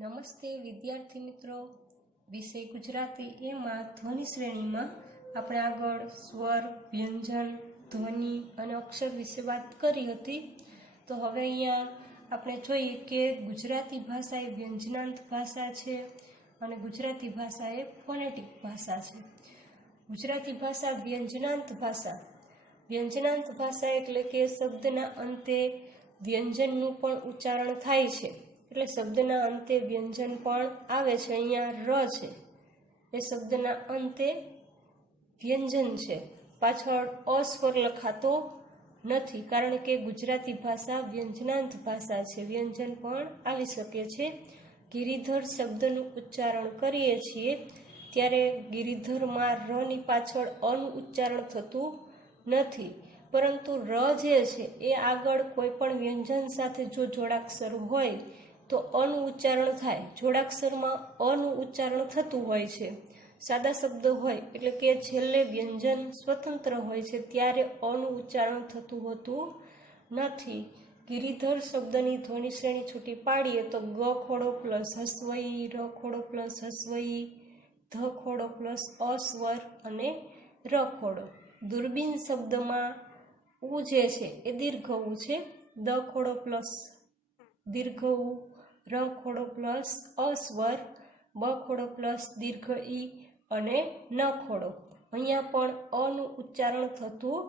નમસ્તે વિદ્યાર્થી મિત્રો, વિષય ગુજરાતી એમાં ધ્વનિ શ્રેણીમાં આપણે આગળ સ્વર, વ્યંજન, ધ્વનિ અને અક્ષર વિશે વાત કરી હતી. તો હવે અહીંયા આપણે જોઈએ કે ગુજરાતી ભાષા એ વ્યંજનાંત ભાષા છે અને ગુજરાતી ભાષા એ ફોનેટિક ભાષા છે. ગુજરાતી ભાષા વ્યંજનાંત ભાષા. વ્યંજનાંત ભાષા એટલે કે શબ્દના અંતે વ્યંજનનું પણ ઉચ્ચારણ થાય છે, એટલે શબ્દના અંતે વ્યંજન પણ આવે છે. અહીંયા ર છે એ શબ્દના અંતે વ્યંજન છે, પાછળ અસ્વર લખાતો નથી, કારણ કે ગુજરાતી ભાષા વ્યંજનાંત ભાષા છે. વ્યંજન પણ આવી શકે છે. ગિરિધર શબ્દનું ઉચ્ચારણ કરીએ છીએ ત્યારે ગિરિધરમાં રની પાછળ અનું ઉચ્ચારણ થતું નથી, પરંતુ ર જે છે એ આગળ કોઈ પણ વ્યંજન સાથે જો જોડાક્ષર હોય તો અનું ઉચ્ચારણ થાય. જોડાક્ષરમાં અનું ઉચ્ચારણ થતું હોય છે. સાદા શબ્દ હોય એટલે કે છેલ્લે વ્યંજન સ્વતંત્ર હોય છે ત્યારે અનું ઉચ્ચારણ થતું હોતું નથી. ગિરિધર શબ્દની ધ્વનિ શ્રેણી છૂટી પાડીએ તો ગ ખોડો પ્લસ હસ્વઈ, ર ખોડો પ્લસ હસ્વઈ, ધ ખોડો પ્લસ અસ્વર અને ર ખોડો. દૂરબીન શબ્દમાં ઉ જે છે એ દીર્ઘ ઉ છે. દ ખોડો પ્લસ દીર્ઘ ઉ, ર ખોડો પ્લસ અસ્વર, બ ખોડો પ્લસ દીર્ઘ ઈ અને ન ખોડો. અહીંયા પણ અનું ઉચ્ચારણ થતું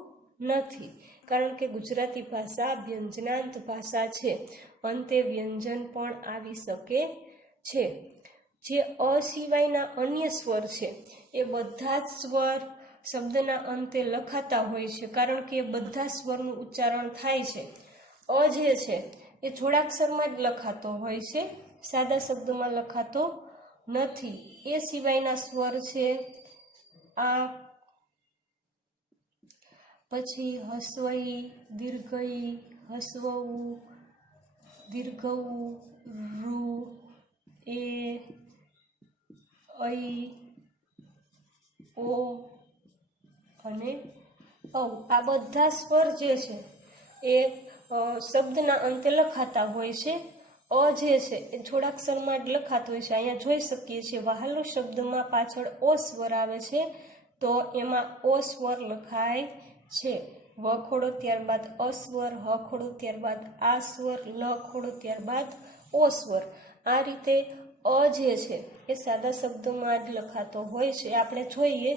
નથી, કારણ કે ગુજરાતી ભાષા વ્યંજનાંત ભાષા છે. અંતે વ્યંજન પણ આવી શકે છે. જે અ સિવાયના અન્ય સ્વર છે એ બધા જ સ્વર શબ્દના અંતે લખાતા હોય છે, કારણ કે બધા સ્વરનું ઉચ્ચારણ થાય છે. અ જે છે એ જોડાક્ષરમાં જ લખાતો હોય છે, સાદા શબ્દોમાં લખાતો નથી. એ સિવાયના સ્વર છે આ, પછી હસ્વઈ, દીર્ઘઈ, હસ્વઉ, દીર્ઘઉ, રૂ, એ, ઐ, ઓ અને ઔ. આ બધા સ્વર જે છે એ શબ્દના અંતે લખાતા હોય છે. અ જે છે એ જોડાક્ષરમાં જ લખાતો હોય છે. અહીંયા જોઈ શકીએ છીએ વહાલો શબ્દમાં પાછળ ઓ સ્વર આવે છે તો એમાં ઓ સ્વર લખાય છે. વ ખોડો ત્યારબાદ અસ્વર, હ ખોડો ત્યારબાદ આ સ્વર, લ ખોડો ત્યારબાદ ઓ સ્વર. આ રીતે અ જે છે એ સાદા શબ્દોમાં જ લખાતો હોય છે. આપણે જોઈએ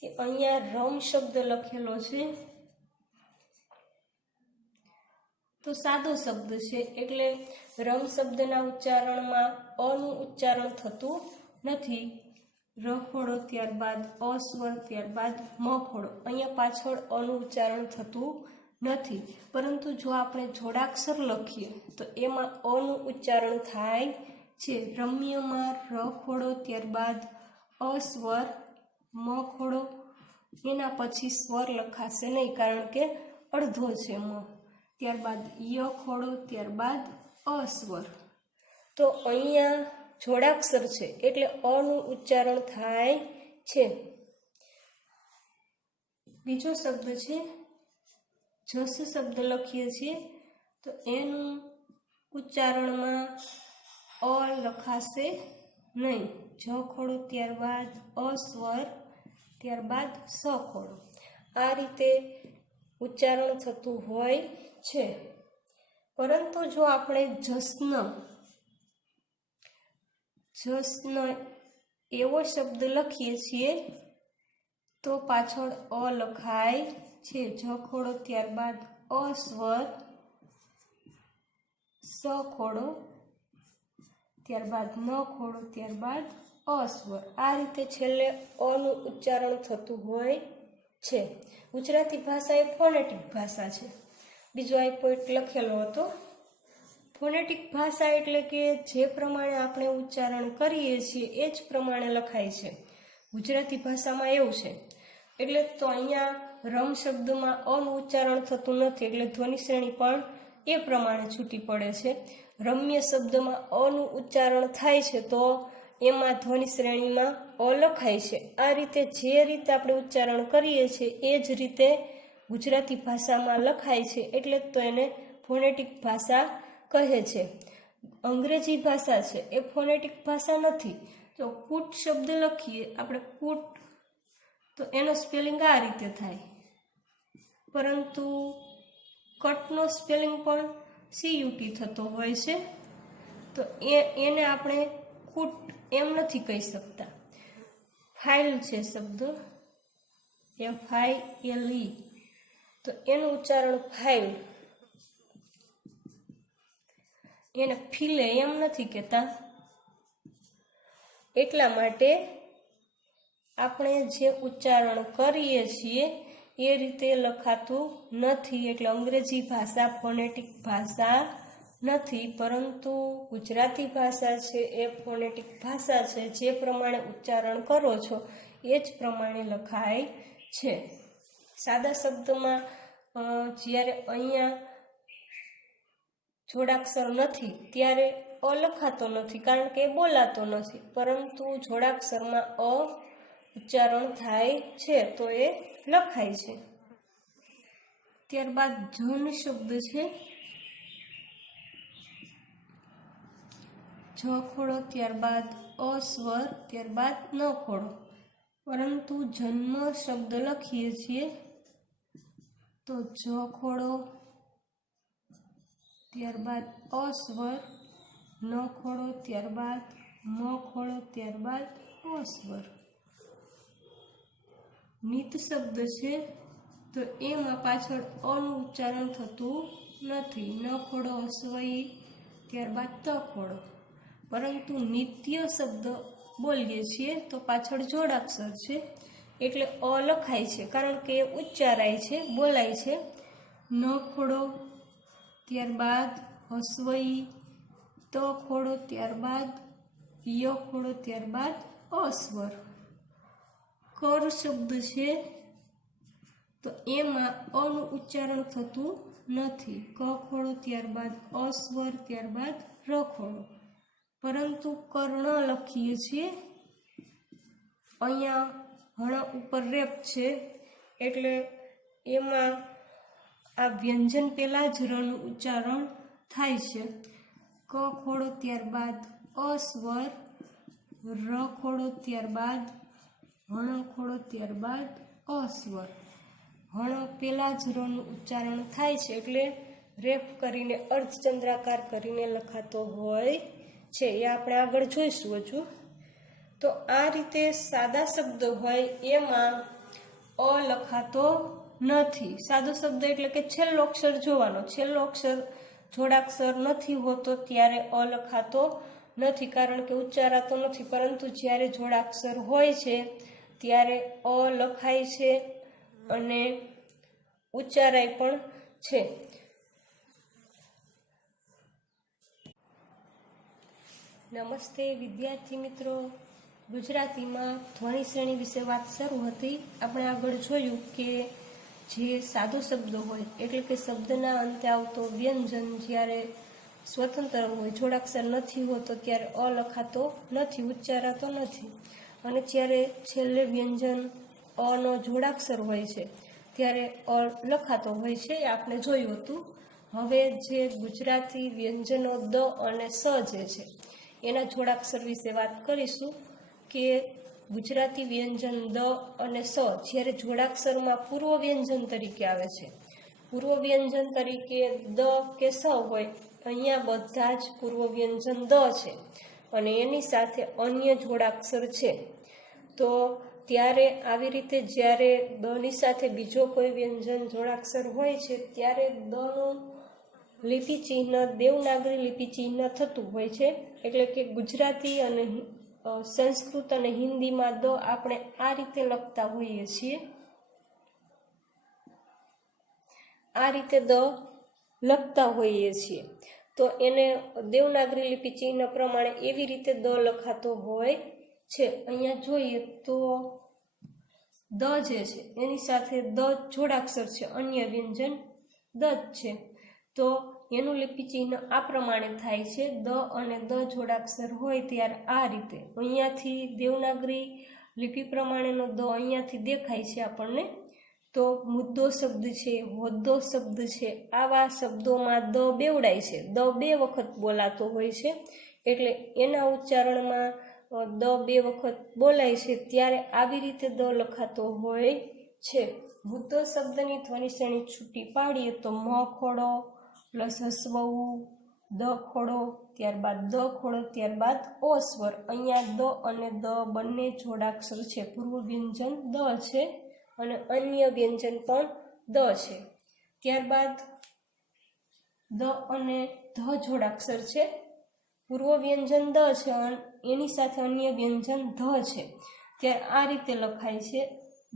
કે અહીંયા રમ શબ્દ લખેલો છે તો સાદો શબ્દ છે, એટલે રમ શબ્દના ઉચ્ચારણમાં અનું ઉચ્ચારણ થતું નથી. ર ખોડો ત્યારબાદ અસ્વર, ત્યારબાદ મ ખોડો. અહીંયા પાછળ અનું ઉચ્ચારણ થતું નથી, પરંતુ જો આપણે જોડાક્ષર લખીએ તો એમાં અનું ઉચ્ચારણ થાય છે. રમ્યમાં ર ખોડો ત્યારબાદ અસ્વર, મ ખોડો, એના પછી સ્વર લખાશે નહીં, કારણ કે અડધો છે મ. ત્યારબાદ ય ખોડો, ત્યારબાદ અસ્વર. તો અહીંયા જોડાક્ષર છે એટલે અનું ઉચ્ચારણ થાય છે. બીજો શબ્દ છે જસ શબ્દ લખીએ છીએ તો એનું ઉચ્ચારણમાં અ લખાશે નહીં. જ ખોડો ત્યારબાદ અસ્વર, ત્યારબાદ સ ખોડો. આ રીતે ઉચ્ચારણ થતું હોય છે. પરંતુ જો આપણે જસ્ન એવો શબ્દ લખીએ છીએ તો પાછળ અ લખાય છે. જ ખોડો ત્યારબાદ અસ્વર, સ ખોડો, ત્યારબાદ ન ખોડો, ત્યારબાદ અસ્વર. આ રીતે છેલ્લે અનું ઉચ્ચારણ થતું હોય છે. ગુજરાતી ભાષા એ ફોનેટિક ભાષા છે. બીજો આ પોઈન્ટ લખેલો હતો. ફોનેટિક ભાષા એટલે કે જે પ્રમાણે આપણે ઉચ્ચારણ કરીએ છીએ એ જ પ્રમાણે લખાય છે. ગુજરાતી ભાષામાં એવું છે. એટલે તો અહીંયા રમ શબ્દમાં અનું ઉચ્ચારણ થતું નથી, એટલે ધ્વનિ શ્રેણી પણ એ પ્રમાણે છૂટી પડે છે. રમ્ય શબ્દમાં અનું ઉચ્ચારણ થાય છે તો એમાં ધ્વનિ શ્રેણીમાં અ લખાય છે. આ રીતે જે રીતે આપણે ઉચ્ચારણ કરીએ છીએ એ જ રીતે ગુજરાતી ભાષામાં લખાય છે, એટલે તો એને ફોનેટિક ભાષા કહે છે. અંગ્રેજી ભાષા છે એ ફોનેટિક ભાષા નથી. જો પુટ શબ્દ લખીએ આપણે પુટ, તો એનો સ્પેલિંગ આ રીતે થાય, પરંતુ કટનો સ્પેલિંગ પણ CUT થતો હોય છે. તો એને આપણે કુટ એમ નથી કહી શકતા. ફાઇલ છે શબ્દ FILE, તો એનું ઉચ્ચારણ ફાઇલ, એને ફિલે એમ નથી કહેતા. એટલા માટે આપણે જે ઉચ્ચારણ કરીએ છીએ એ રીતે લખાતું નથી. એટલે અંગ્રેજી ભાષા ફોનેટિક ભાષા નથી, પરંતુ ગુજરાતી ભાષા છે એ ફોનેટિક ભાષા છે. જે પ્રમાણે ઉચ્ચારણ કરો છો એ જ પ્રમાણે લખાય છે. સાદા શબ્દમાં જ્યારે અહીંયા જોડાક્ષર નથી ત્યારે અ લખાતો નથી, કારણ કે એ બોલાતો નથી, પરંતુ જોડાક્ષરમાં અ ઉચ્ચારણ થાય છે તો એ લખાય છે. ત્યારબાદ જન શબ્દ છે. જ ખોડો, ત્યારબાદ અ સ્વર, ત્યારબાદ ન ખોડો. પરંતુ જન્મ શબ્દ લખીએ છીએ તો જ ખોડો, ત્યારબાદ અ સ્વર, ન ખોડો, ત્યારબાદ મ ખોડો, ત્યારબાદ અ સ્વર. નિત શબ્દ છે તો એમાં પાછળ અનું ઉચ્ચારણ થતું નથી. ન ખોડો, અસ્વઈ, ત્યારબાદ ત ખોડો. પરંતુ નિત્ય શબ્દ બોલીએ છીએ તો પાછળ જોડાક્ષર છે એટલે અ લખાય છે, કારણ કે ઉચ્ચારાય છે, બોલાય છે. ન ખોડો, ત્યારબાદ અસ્વઈ, ત ખોડો, ત્યારબાદ ય ખોડો, ત્યારબાદ અસ્વર. કર શબ્દ છે તો એમાં અનું ઉચ્ચારણ થતું નથી. ક ખોડો, ત્યારબાદ અસ્વર, ત્યારબાદ ર ખોડો. પરંતુ કર્ણ લખીએ છીએ, અહીંયા હણ ઉપર રેપ છે એટલે એમાં આ વ્યંજન પહેલાં જ રનું ઉચ્ચારણ થાય છે. ક ખોડો, ત્યારબાદ અસ્વર, ર ખોડો, ત્યારબાદ હણ ખોડો, ત્યારબાદ અસ્વર. હણ પહેલાં જ રનું ઉચ્ચારણ થાય છે એટલે રેપ કરીને અર્ધચંદ્રાકાર કરીને લખાતો હોય છે. એ આપણે આગળ જોઈશું હજુ. તો આ રીતે સાદા શબ્દ હોય એમાં અ લખાતો નથી. સાદો શબ્દ એટલે કે છેલ્લો અક્ષર જોવાનો. છેલ્લો અક્ષર જોડાક્ષર નથી હોતો ત્યારે અ લખાતો નથી, કારણ કે ઉચ્ચારાતો નથી. પરંતુ જ્યારે જોડાક્ષર હોય છે ત્યારે અ લખાય છે અને ઉચ્ચારાય પણ છે. નમસ્તે વિદ્યાર્થી મિત્રો, ગુજરાતીમાં ધ્વનિ શ્રેણી વિશે વાત શરૂ હતી. આપણે આગળ જોયું કે જે સાદો શબ્દ હોય એટલે કે શબ્દના અંતે આવતો વ્યંજન જ્યારે સ્વતંત્ર હોય, જોડાક્ષર નથી હોતો ત્યારે અ લખાતો નથી, ઉચ્ચારાતો નથી. અને જ્યારે છેલ્લે વ્યંજન અનો જોડાક્ષર હોય છે ત્યારે અ લખાતો હોય છે, એ આપણે જોયું હતું. હવે જે ગુજરાતી વ્યંજનો દ અને સ જે છે એના જોડાક્ષર વિશે વાત કરીશું કે ગુજરાતી વ્યંજન દ અને સ જ્યારે જોડાક્ષરમાં પૂર્વ વ્યંજન તરીકે આવે છે. પૂર્વ વ્યંજન તરીકે દ કે સ હોય, અહીંયા બધા જ પૂર્વ વ્યંજન દ છે અને એની સાથે અન્ય જોડાક્ષર છે. તો ત્યારે આવી રીતે જ્યારે દની સાથે બીજો કોઈ વ્યંજન જોડાક્ષર હોય છે ત્યારે દનું લિપિ ચિહ્ન દેવનાગરી લિપિ ચિહ્ન થતું હોય છે. એટલે કે ગુજરાતી અને સંસ્કૃત અને હિન્દીમાં દ આપણે આ રીતે લખતા હોઈએ છીએ. આ રીતે દ લખતા હોઈએ છીએ તો એને દેવનાગરી લિપિ ચિહ્ન પ્રમાણે એવી રીતે દ લખાતો હોય છે. અહીંયા જોઈએ તો દ જે છે એની સાથે દ જોડાક્ષર છે, અન્ય વ્યંજન દ જ છે, તો એનું લિપિ ચિહ્ન આ પ્રમાણે થાય છે. દ અને દ જોડાક્ષર હોય ત્યારે આ રીતે અહીંયાથી દેવનાગરી લિપિ પ્રમાણેનો દ અહીંયાથી દેખાય છે આપણને. તો મુદ્દો શબ્દ છે, હોદ્દો શબ્દ છે, આવા શબ્દોમાં દ બેવડાય છે. દ 2 વખત બોલાતો હોય છે, એટલે એના ઉચ્ચારણમાં દ 2 વખત બોલાય છે ત્યારે આવી રીતે દ લખાતો હોય છે. મુદ્દો શબ્દની ધ્વનિ શ્રેણી છૂટી પાડીએ તો મ ખોડો પ્લસ હસ્વ ઉ, દ ખોડો, ત્યારબાદ દ ખોડો, ત્યારબાદ ઓ સ્વર. અહીંયા દ અને દ બંને જોડાક્ષર છે. પૂર્વ વ્યંજન દ છે અને અન્ય વ્યંજન પણ દ છે. ત્યારબાદ દ અને ધ જોડાક્ષર છે. પૂર્વ વ્યંજન દ છે અને એની સાથે અન્ય વ્યંજન ધ છે. ત્યારે આ રીતે લખાય છે.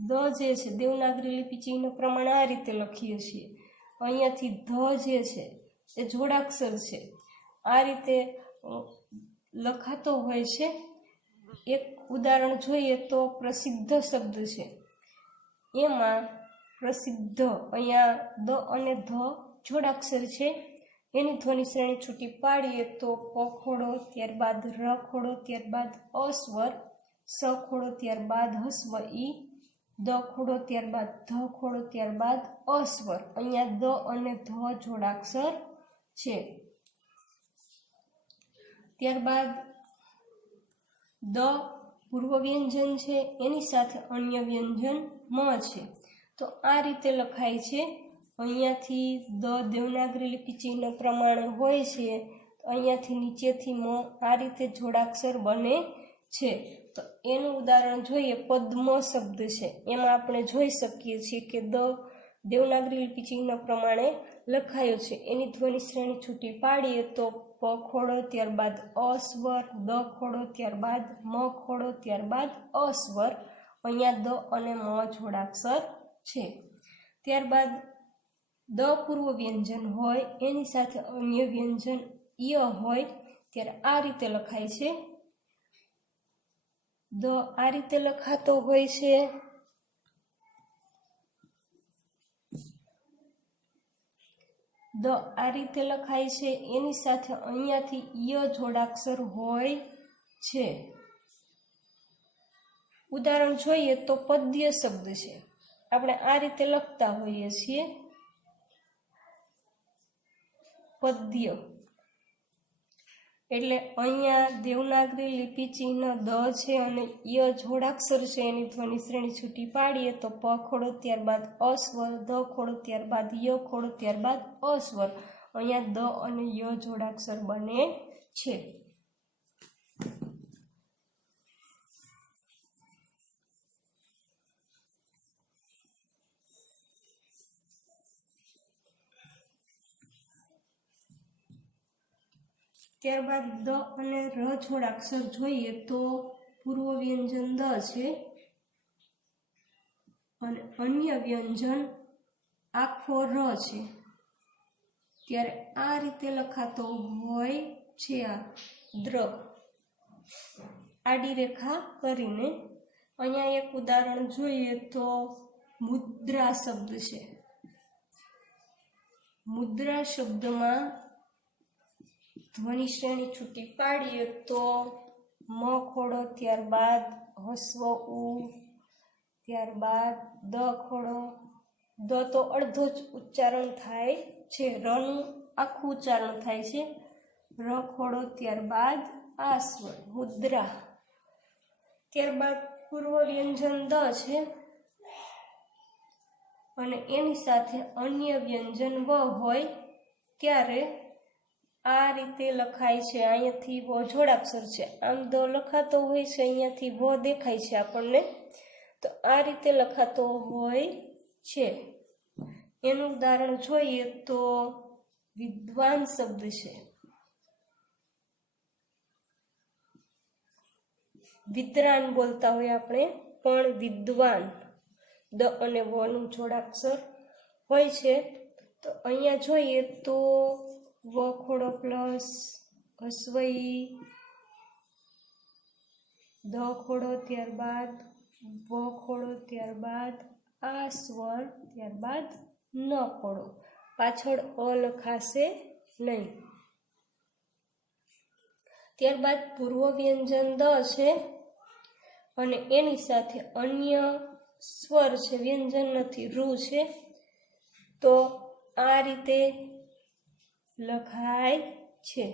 દ જે છે દેવનાગરી લિપિ ચિહ્ન પ્રમાણે આ રીતે લખીએ છીએ. અહીંયાથી ધ જે છે એ જોડાક્ષર છે. આ રીતે લખાતો હોય છે. એક ઉદાહરણ જોઈએ તો પ્રસિદ્ધ શબ્દ છે, એમાં પ્રસિદ્ધ અહીંયા દ અને ધ જોડાક્ષર છે. એની ધ્વનિ શ્રેણી છૂટી પાડીએ તો પ ખોડો, ત્યારબાદ ર ખોડો, ત્યારબાદ અ સ્વર, સ ખોડો, ત્યારબાદ હસ્વ ઈ, દ ખોડો, ત્યારબાદ ધ ખોડો, ત્યારબાદ અ સ્વર. અહીંયા દ અને ધ જોડાક્ષર છે. ત્યારબાદ દ પૂર્વ વ્યંજન છે, એની સાથે અન્ય વ્યંજન મ છે. તો આ રીતે લખાય છે. અહીંયાથી દ દેવનાગરી લિપિ ચિહ્ન પ્રમાણે હોય છે, અહીંયાથી નીચેથી મ આ રીતે જોડાક્ષર બને છે. તો એનું ઉદાહરણ જોઈએ. પદ્મ શબ્દ છે, એમાં આપણે જોઈ શકીએ છીએ કે દ દેવનાગરી લિપિ ચિહ્ન પ્રમાણે લખાયો છે. એની ધ્વનિ શ્રેણી છૂટી પાડીએ તો પ ખોડો, ત્યારબાદ અ સ્વર, દ ખોડો, ત્યારબાદ મ ખોડો, ત્યારબાદ અ સ્વર. અહીંયા દ અને મ જોડાક્ષર છે. ત્યારબાદ દ પૂર્વ વ્યંજન હોય, એની સાથે અન્ય વ્યંજન ય હોય ત્યારે આ રીતે લખાય છે. દ આ રીતે લખાતો હોય છે. દ આ રીતે લખાય છે. એની સાથે અહીંયાથી ય જોડાક્ષર હોય છે. ઉદાહરણ જોઈએ તો પદ્ય શબ્દ છે, આપણે આ રીતે લખતા હોઈએ છીએ પદ્ય. એટલે અહીંયા દેવનાગરી લિપિ ચિહ્ન દ છે અને ય જોડાક્ષર છે. એની ધ્વનિ શ્રેણી છૂટી પાડીએ તો પ ખોડો, ત્યારબાદ અ સ્વર, દ ખોડો, ત્યારબાદ ય ખોડો, ત્યારબાદ અ સ્વર. અહીંયા દ અને ય જોડાક્ષર બને છે. ત્યારબાદ દ અને ર જોડાક્ષર જોઈએ તો પૂર્વ વ્યંજન દ છે અને અન્ય વ્યંજન આખો ર છે. ત્યારે આ રીતે લખાતો હોય છે. આ દ્ર આડી રેખા કરીને. અહીંયા એક ઉદાહરણ જોઈએ તો મુદ્રા શબ્દ છે. મુદ્રા શબ્દમાં ધ્વનિ શ્રેણી છૂટી પાડીએ તો મ ખોડો, ત્યારબાદ હસ્વ ઉ, ત્યારબાદ દ ખોડો. દ તો અડધો જ ઉચ્ચારણ થાય છે, રનું આખું ઉચ્ચારણ થાય છે. ર ખોડો, ત્યારબાદ આ સ્વર મુદ્રા. ત્યારબાદ પૂર્વ વ્યંજન દ છે અને એની સાથે અન્ય વ્યંજન વ હોય ત્યારે આ રીતે લખાય છે. અહીંયાથી વ જોડાક્ષર છે, આમ દ લખાતો હોય છે, અહીંયાથી વ દેખાય છે આપણને. તો આ રીતે લખાતો હોય છે. એનું ઉદાહરણ જોઈએ તો વિદ્વાન શબ્દ છે. વિદ્રાન બોલતા હોય આપણે, પણ વિદ્વાન દ અને વ નું જોડાક્ષર હોય છે. તો અહીંયા જોઈએ તો વ ખોડો પ્લસ હસ્વઈ, દ ખોડો, ત્યારબાદ વ ખોડો, ત્યારબાદ આ સ્વર, ત્યારબાદ ન ખોડો. પાછળ અ લખાશે નહીં. ત્યારબાદ પૂર્વ વ્યંજન દ છે અને એની સાથે અન્ય સ્વર છે, વ્યંજન નથી, રૂ છે, તો આ રીતે લખાય છે.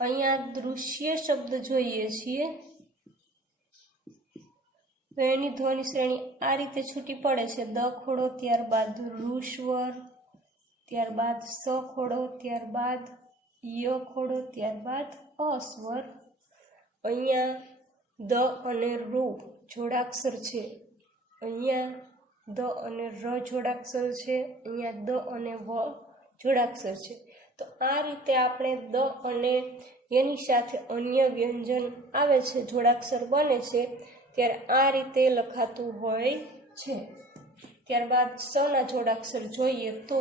અહીંયા દૃશ્ય શબ્દ જોઈએ છીએ તો એની ધ્વનિ શ્રેણી આ રીતે છૂટી પડે છે. દ ખોડો, ત્યારબાદ રૂ સ્વર, ત્યારબાદ સ ખોડો, ત્યારબાદ ય ખોડો, ત્યારબાદ અ સ્વર. અહીંયા દ અને રૂ જોડાક્ષર છે, અહીંયા દ અને ર જોડાક્ષર છે, અહીંયા દ અને વ જોડાક્ષર છે. તો આ રીતે આપણે દ અને એની સાથે અન્ય વ્યંજન આવે છે, જોડાક્ષર બને છે, ત્યારે આ રીતે લખાતું હોય છે. ત્યારબાદ સના જોડાક્ષર જોઈએ તો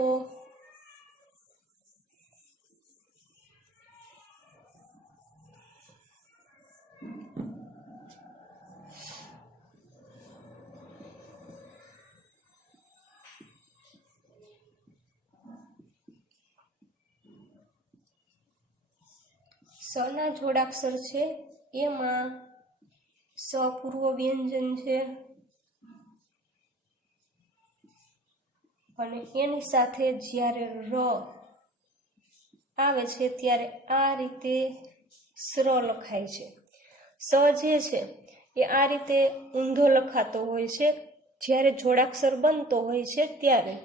સના જોડાક્ષર છે, એમાં સ પૂર્વ વ્યંજન છે અને એની સાથે જ્યારે ર આવે છે ત્યારે આ રીતે સ્ર લખાય છે. સ જે છે એ આ રીતે ઊંધો લખાતો હોય છે જ્યારે જોડાક્ષર બનતો હોય છે ત્યારે.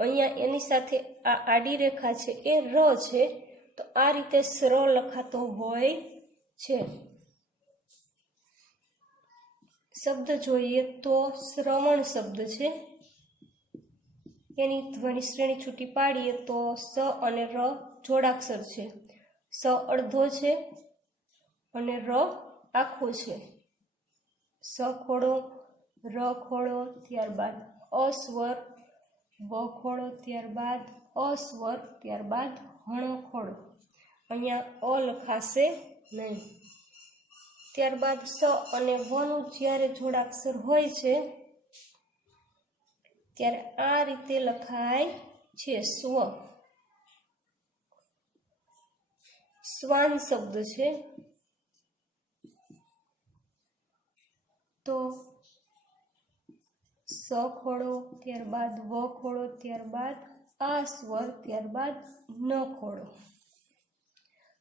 અહીંયા એની સાથે આ આડી રેખા છે એ ર છે, તો આ રીતે સ્ર લખાતો હોય છે. શબ્દ જોઈએ તો શ્રવણ શબ્દ છે, એની ધ્વનિ શ્રેણી છૂટી પાડીએ તો સ અને ર જોડાક્ષર છે. સ અડધો છે અને ર આખો છે. સ ખોડો, ર ખોડો, ત્યારબાદ અ સ્વર, વ ખોડો, ત્યારબાદ અ સ્વર, ત્યારબાદ હણો ખોડો. અહીંયા અ લખાશે નહીં. ત્યારબાદ સ અને વનું જ્યારે જોડાક્ષર હોય છે ત્યારે આ રીતે લખાય છે સ્વ. શ્વાન શબ્દ છે, તો સ ખોડો, ત્યારબાદ વ ખોડો, ત્યારબાદ આ સ્વર, ત્યારબાદ ન ખોડો.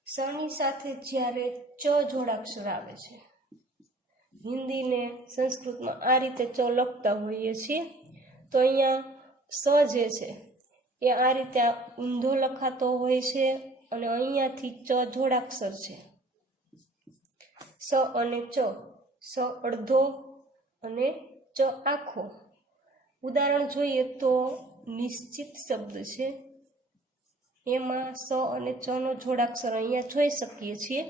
સની સાથે જ્યારે ચ જોડાક્ષર આવે છે, હિન્દી ને સંસ્કૃતમાં આ રીતે ચ લખતા હોઈએ છીએ, તો અહીંયા સ જે છે એ આ રીતે ઊંધો લખાતો હોય છે અને અહીંયાથી ચ જોડાક્ષર છે. સ અને ચ, સ અડધો અને ચ આખો. ઉદાહરણ જોઈએ તો નિશ્ચિત શબ્દ છે, એમાં સ અને ચ નો જોડાક્ષર અહીંયા જોઈ શકીએ છીએ.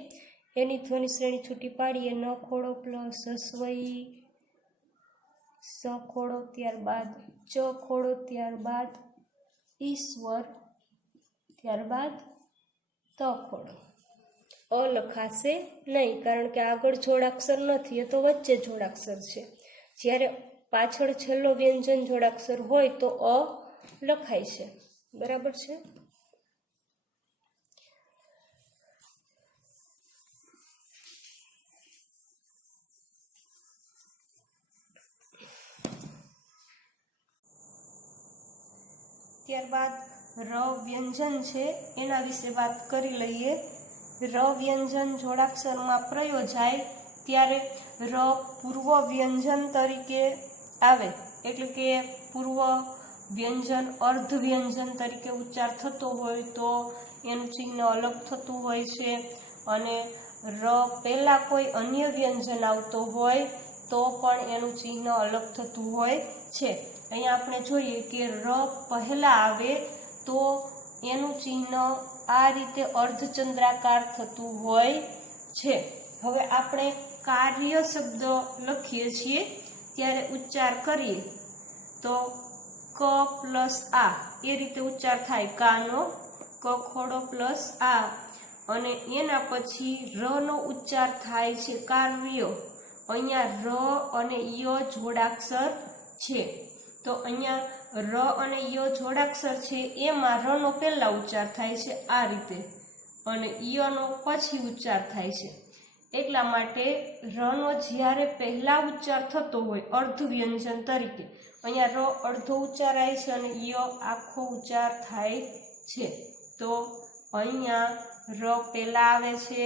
એની ધ્વનિ શ્રેણી છૂટી પાડીએ ન ખોડો પ્લસ સ્વઈ, સ ખોડો, ત્યારબાદ ચ ખોડો, ત્યારબાદ ઈશ્વર, ત્યારબાદ ત ખોડો. અ લખાશે નહીં, કારણ કે આગળ જોડાક્ષર નથી, એ તો વચ્ચે જોડાક્ષર છે. જ્યારે પાછળ છેલ્લો વ્યંજન જોડાક્ષર હોય તો અ લખાય છે. બરાબર છે. ત્યારબાદ ર વ્યંજન છે એના વિશે વાત કરી લઈએ. ર વ્યંજન જોડાક્ષરમાં પ્રયોજાય ત્યારે ર પૂર્વ વ્યંજન તરીકે આવે, એટલે કે પૂર્વ વ્યંજન અર્ધ વ્યંજન તરીકે ઉચ્ચાર થતો હોય તો એનું ચિહ્ન અલગ થતું હોય છે, અને ર પહેલાં કોઈ અન્ય વ્યંજન આવતો હોય તો પણ એનું ચિહ્ન અલગ થતું હોય છે. અહીંયા આપણે જોઈએ કે ર પહેલાં આવે તો એનું ચિહ્ન આ રીતે અર્ધચંદ્રાકાર થતું હોય છે. હવે આપણે કાર્ય શબ્દ લખીએ છીએ ત્યારે ઉચ્ચાર કરીએ તો ક પ્લસ આ એ રીતે ઉચ્ચાર થાય. કાનો ક ખોડો પ્લસ આ, અને એના પછી રનો ઉચ્ચાર થાય છે કાર્ય. અહીંયા ર અને ય જોડાક્ષર છે। તો અહીંયા ર અને ય જોડાક્ષર છે એમાં રનો પહેલા ઉચ્ચાર થાય છે આ રીતે અને યનો પછી ઉચ્ચાર થાય છે। એટલા માટે રનો જ્યારે પહેલા ઉચ્ચાર થતો હોય અર્ધ વ્યંજન તરીકે અહીંયા ર અડધો ઉચ્ચારાય છે અને ય આખો ઉચ્ચાર થાય છે। તો અહીંયા ર પહેલા આવે છે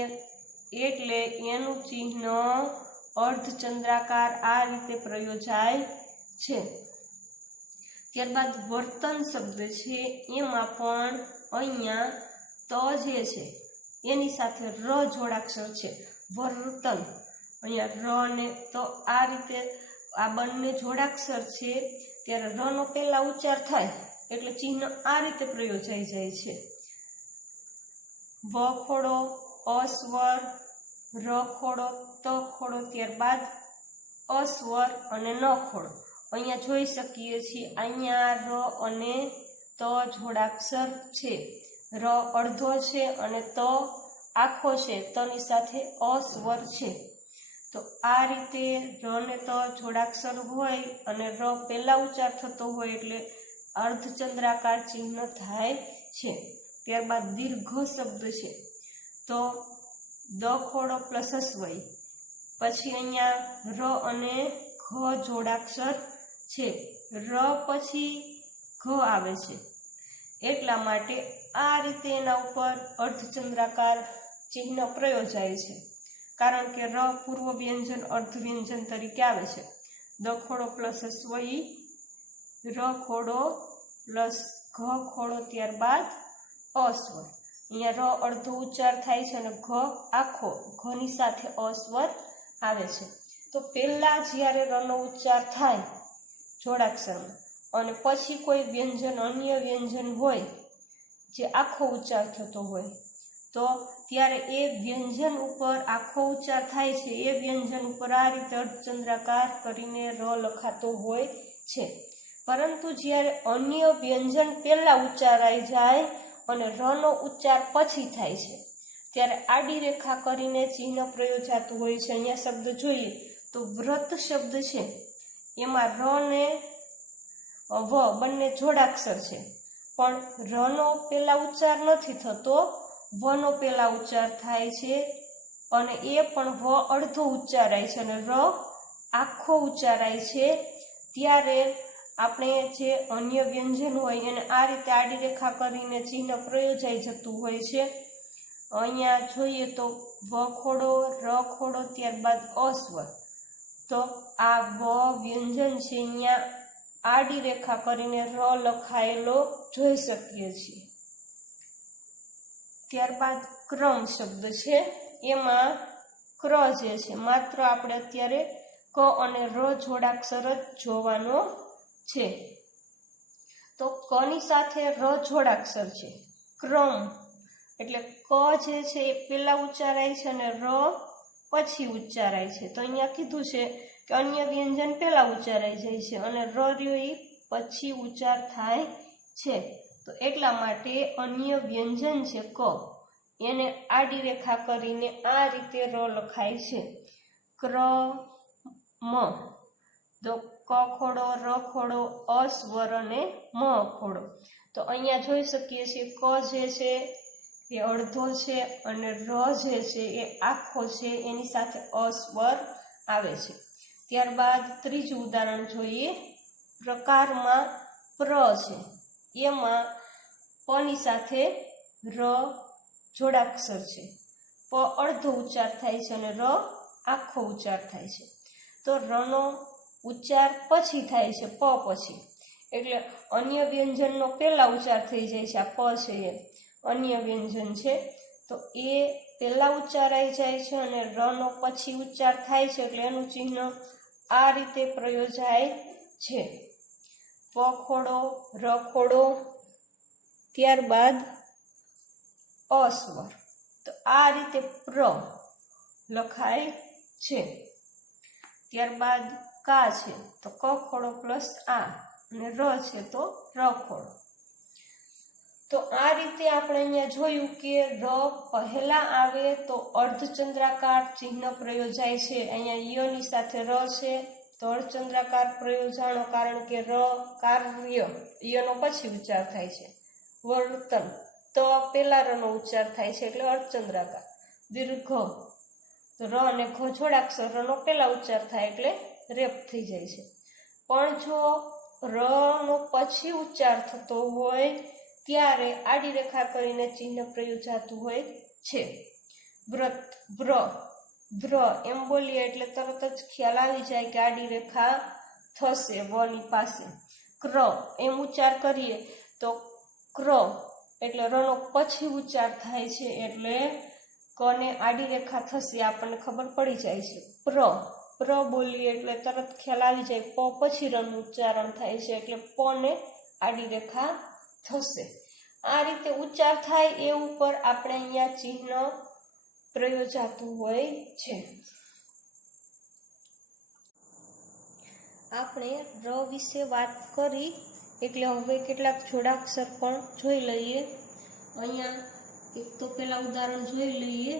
એટલે એનું ચિહ્ન અર્ધચંદ્રાકાર આ રીતે પ્રયોજાય છે। ત્યારબાદ વર્તન શબ્દ છે એમાં પણ અહીંયા ત જે છે એની સાથે ર જોડાક્ષર છે વર્તન। અહીંયા ર ને તો આ રીતે આ બંને જોડાક્ષર છે ત્યારે રનો પહેલા ઉચ્ચાર થાય એટલે ચિહ્ન આ રીતે પ્રયોજાઈ જાય છે। વ ખોડો અસ્વર ર ખોડો ત ખોડો ત્યારબાદ અસ્વર અને ન ખોડો। અહીંયા જોઈ શકીએ છીએ અહીંયા ર અને ત જોડાક્ષર છે ર અડધો છે અને ત આખો છે તની સાથે અસ્વર છે। તો આ રીતે ર ને ત જોડાક્ષર હોય અને ર પહેલા ઉચ્ચાર થતો હોય એટલે અર્ધચંદ્રાકાર ચિહ્ન થાય છે। ત્યારબાદ દીર્ઘ શબ્દ છે તો દ ખોડો પ્લસ અસ્વઈ પછી અહીંયા ર અને ઘ જોડાક્ષર છે ર પછી ઘ આવે છે એટલા માટે આ રીતે એના ઉપર અર્ધચંદ્રાકાર ચિહ્ન પ્રયોજાય છે કારણ કે ર પૂર્વ વ્યંજન અર્ધ વ્યંજન તરીકે આવે છે। દ ખોડો પ્લસ અસ્વઈ ર ખોડો પ્લસ ઘ ખોડો ત્યારબાદ અસ્વર અહીંયા ર અડધો ઉચ્ચાર થાય છે અને ઘ આખો ઘની સાથે અસ્વર આવે છે। તો પહેલા જ્યારે રનો ઉચ્ચાર થાય જોડાક્ષરમાં અને પછી કોઈ વ્યંજન અન્ય વ્યંજન હોય જે આખો ઉચ્ચાર થતો હોય તો ત્યારે એ વ્યંજન ઉપર આખો ઉચ્ચાર થાય છે એ વ્યંજન ઉપર આ રીતે અર્ધચંદ્રાકાર કરીને ર લખાતો હોય છે। પરંતુ જ્યારે અન્ય વ્યંજન પહેલા ઉચ્ચારાઈ જાય અને રનો ઉચ્ચાર પછી થાય છે ત્યારે આડી રેખા કરીને ચિહ્ન પ્રયોજાતું હોય છે। અહીંયા શબ્દ જોઈએ તો વ્રત શબ્દ છે એમાં ર ને વ બંને જોડાક્ષર છે પણ રનો પહેલા ઉચ્ચાર નથી થતો વનો પહેલા ઉચ્ચાર થાય છે અને એ પણ વ અડધો ઉચ્ચારાય છે અને ર આખો ઉચ્ચારાય છે। ત્યારે આપણે જે અન્ય વ્યંજન હોય એને આ રીતે આડી રેખા કરીને ચિહ્ન પ્રયોજાઈ જતું હોય છે। અહીંયા જોઈએ તો વ ખોડો ર ખોડો ત્યારબાદ અસ્વર તો આ વ વ્યંજન છે અહીંયા આડી રેખા કરીને ર લખાયેલો જોઈ શકીએ છીએ। ત્યારબાદ ક્રમ શબ્દ છે એમાં ક્ર જે છે માત્ર આપણે અત્યારે ક અને ર જોડાક્ષર જ જોવાનો છે। તો કની સાથે ર જોડાક્ષર છે ક્રમ એટલે ક જે છે એ પહેલા ઉચ્ચારાય છે અને ર પછી ઉચ્ચારાય છે। તો અહીંયા કીધું છે કે અન્ય વ્યંજન પહેલા ઉચ્ચારાઈ જાય છે અને ર રહ્યો એ પછી ઉચ્ચાર થાય છે। તો એટલા માટે અન્ય વ્યંજન છે ક એને આડી રેખા કરીને આ રીતે ર લખાય છે ક્ર મ તો ક ખોડો ર ખોડો અસ્વર અને મ ખોડો। તો અહીંયા જોઈ શકીએ છીએ ક જે છે એ અડધો છે અને ર જે છે એ આખો છે એની સાથે અસ્વર આવે છે। ત્યારબાદ ત્રીજું ઉદાહરણ જોઈએ પ્રકારમાં પ્ર છે એમાં પની સાથે ર જોડાક્ષર છે પ અડધો ઉચ્ચાર થાય છે અને ર આખો ઉચ્ચાર થાય છે। તો રનો ઉચ્ચાર પછી થાય છે પ પછી એટલે અન્ય વ્યંજનનો પહેલા ઉચ્ચાર થઈ જાય છે। આ પ છે એ અન્ય વ્યંજન છે તો એ પહેલા ઉચ્ચારાઈ જાય છે અને રનો પછી ઉચ્ચાર થાય છે એટલે એનું ચિહ્ન આ રીતે પ્રયોજાય છે પ ખોડો ર ખોડો ત્યારબાદ અસ્વર। તો આ રીતે પ્ર લખાય છે। ત્યારબાદ કા છે તો ક ખોડો પ્લસ આ અને ર છે તો ર ખોડો। તો આ રીતે આપણે અહીંયા જોયું કે ર પહેલા આવે તો અર્ધચંદ્રાકાર ચિહ્ન પ્રયોજાય છે। અહીંયા યની સાથે ર છે તો અર્ધચંદ્રાકાર પ્રયો જાણો, કારણ કે ર કાર્ય યનો પછી ઉચ્ચાર થાય છે. વર્તન તો પેલા રનો ઉચ્ચાર થાય છે એટલે અર્ધચંદ્રાકાર. દીર્ઘ તો ર અને ઘ જોડાક્ષર રનો પેલા ઉચ્ચાર થાય એટલે રેપ થઈ જાય છે. પણ જો ર નો પછી ઉચ્ચાર થતો હોય ત્યારે આડી રેખા કરીને ચિહ્ન પ્રયોજાતું હોય છે. વ્રત ભ્ર એમ બોલીએ એટલે તરત જ ખ્યાલ આવી જાય કે આડી રેખા થશે વની પાસે. ક્ર એમ ઉચ્ચાર કરીએ તો ક્ર એટલે રનો પછી ઉચ્ચાર થાય છે એટલે કને આડી રેખા થશે આપણને ખબર પડી જાય છે. પ્ર બોલીએ એટલે તરત ખ્યાલ આવી જાય પ પછી રનું ઉચ્ચારણ થાય છે એટલે પ ને આડી રેખા થશે. આ રીતે ઉચ્ચાર થાય એ ઉપર આપણે અહીંયા ચિહ્ન પ્રયોજાતું હોય છે. આપણે ર વિશે વાત કરી એટલે હવે કેટલાક જોડાક્ષર પણ જોઈ લઈએ. અહીંયા એક તો પેલા ઉદાહરણ જોઈ લઈએ.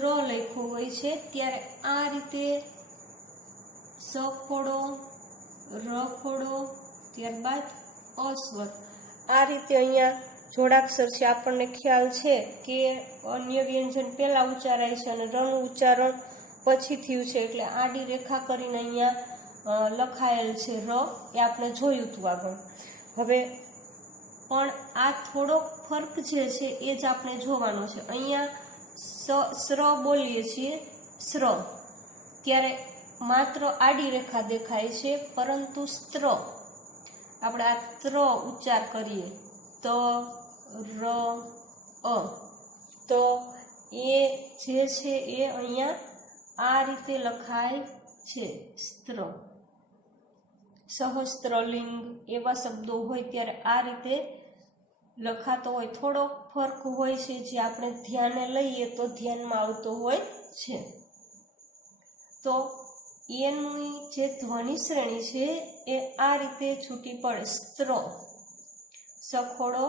ર લખ્યો હોય છે ત્યારે આ રીતે સ ખોડો, ર ખોડો, ત્યારબાદ અસ્વર, આ રીતે અહીંયા જોડાક્ષર છે. આપણને ખ્યાલ છે કે અન્ય વ્યંજન પહેલા ઉચ્ચારાય છે અને રનું ઉચ્ચારણ પછી થયું છે એટલે આડી રેખા કરીને અહીંયા લખાયેલ છે ર, એ આપણે જોયું હતું આગળ. હવે પણ આ થોડોક ફર્ક જે છે એ જ આપણે જોવાનો છે. અહીંયા સ્ર બોલીએ છીએ સ્ર ત્યારે માત્ર આડી રેખા દેખાય છે, પરંતુ સ્ત્ર આપણે આ ત્ર ઉચ્ચાર કરીએ તો ર અ, તો એ જે છે એ અહીંયા આ રીતે લખાય છે સ્ત્ર. સહસ્ત્રલિંગ એવા શબ્દો હોય ત્યારે આ રીતે લખાતો હોય. થોડો ફરક હોય છે જે આપણે ધ્યાને લઈએ તો ધ્યાનમાં આવતો હોય છે. તો એની જે ધ્વનિ શ્રેણી છે એ આ રીતે છૂટી પડે. સ્ત્ર સખોડો,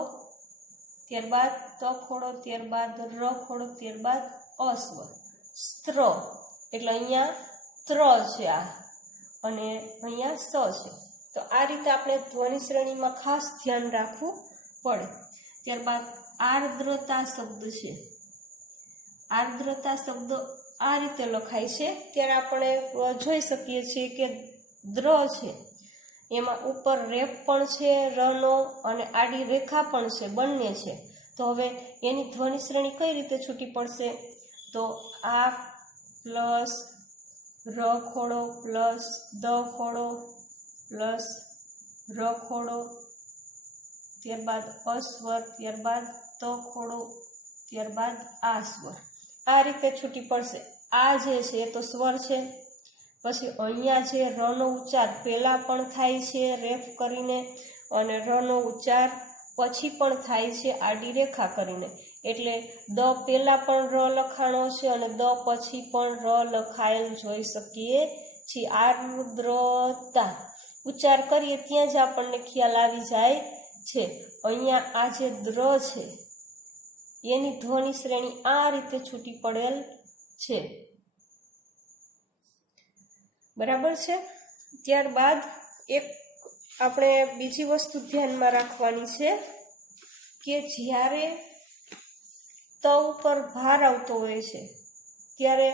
ત્યારબાદ ત ખોડો, ત્યારબાદ ર ખોડો, ત્યારબાદ અસ્વર. સ્ત્ર એટલે અહીંયા ત્ર છે આ અને અહીંયા સ છે. તો આ રીતે આપણે ધ્વનિ શ્રેણીમાં ખાસ ધ્યાન રાખવું પડે. ત્યારબાદ આર્દ્રતા શબ્દ છે. આર્દ્રતા શબ્દ આ રીતે લખાય છે ત્યારે આપણે જોઈ શકીએ છીએ કે દ્ર છે એમાં ઉપર રેપ પણ છે રનો અને આડી રેખા પણ છે, બંને છે. તો હવે એની ધ્વનિ શ્રેણી કઈ રીતે છૂટી પડશે? તો આ પ્લસ ર ખોડો પ્લસ દ ખોડો પ્લસ ર ખોડો, ત્યારબાદ અસ્વર, ત્યારબાદ ત ખોડો, ત્યારબાદ આ સ્વર. આ રીતે છૂટી પડશે. આ જે છે એ તો સ્વર છે. પછી અહીંયા જે રનો ઉચ્ચાર પહેલા પણ થાય છે રેફ કરીને અને રનો ઉચ્ચાર પછી પણ થાય છે આડી રેખા કરીને. એટલે દ પહેલા પણ ર લખાણો છે અને દ પછી પણ ર લખાયેલ જોઈ શકીએ છીએ. આર્દ્રતા ઉચ્ચાર કરીએ ત્યાં જ આપણને ખ્યાલ આવી જાય છે. અહીંયા આ જે દ્ર છે એની ધ્વનિ શ્રેણી આ રીતે છૂટી પડેલ છે. બરાબર છે. ત્યારબાદ એક આપણે બીજી વસ્તુ ધ્યાનમાં રાખવાની છે કે જ્યારે ત ઉપર ભાર આવતો હોય છે ત્યારે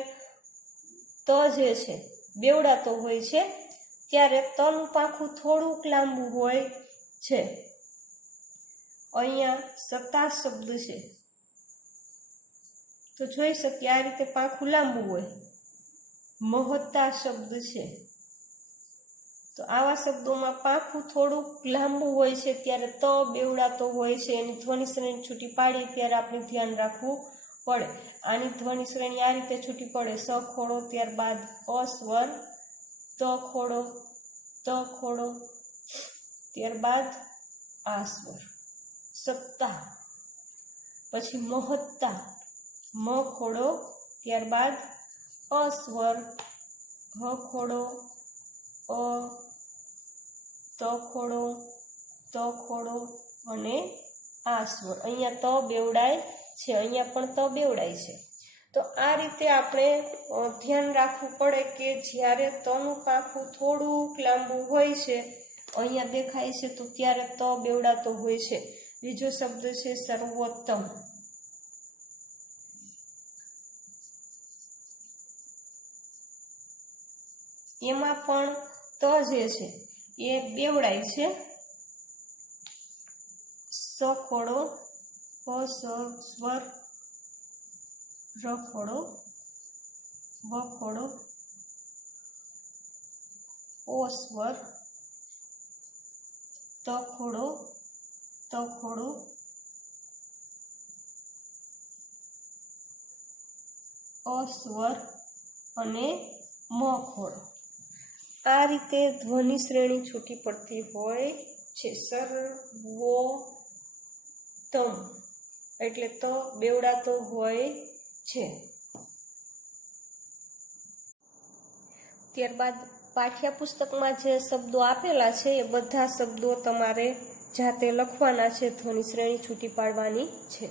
ત જે છે બેવડાતો હોય છે ત્યારે તનું પાંખું થોડુંક લાંબુ હોય છે. અહીંયા સતા શબ્દ છે તો જોઈ શકીએ આ રીતે પાંખું લાંબુ હોય. મહત્તા શબ્દ છે તો આવા શબ્દોમાં પાંખું થોડુંક લાંબુ હોય છે ત્યારે ત બેવડાતો હોય છે. એની ધ્વનિ શ્રેણી છૂટી પાડીએ ત્યારે આપણે ધ્યાન રાખવું પડે. આની ધ્વનિ શ્રેણી આ રીતે છૂટી પડે. સ ખોડો, ત્યારબાદ અસ્વર, ત ખોડો, ત ખોડો, ત્યારબાદ આ સ્વર. સત્તા, પછી મહત્તા, મ ખોડો, ત્યારબાદ અસ્વર, હ ખોડો, અ, ત ખોડો, ત ખોડો અને આ સ્વર. અહીંયા ત બેવડાય છે, અહીંયા પણ ત બેવડાય છે. તો તો આ રીતે આપણે ધ્યાન રાખવું પડે કે જ્યારે તનું પાંખું થોડુંક લાંબુ હોય છે, અહીંયા દેખાય છે, તો ત્યારે ત બેવડાતો હોય છે. બીજો શબ્દ છે સર્વોત્તમ. એમાં પણ ત જે છે એ બેવડાય છે. સ ખોડો, પ સ સ્વર, ર ખોડો, બ ખોડો, ઓ સ્વર, ત ખોડો, અસ્વર અને મ ખોડો. આ રીતે ધ્વનિ શ્રેણી છૂટી પડતી હોય છે. સર્વોત્તમ એટલે તો બેવડાતો હોય છે. ત્યારબાદ પાઠ્યપુસ્તકમાં જે શબ્દો આપેલા છે એ બધા શબ્દો તમારે જાતે લખવાના છે, ધ્વનિ શ્રેણી છૂટી પાડવાની છે.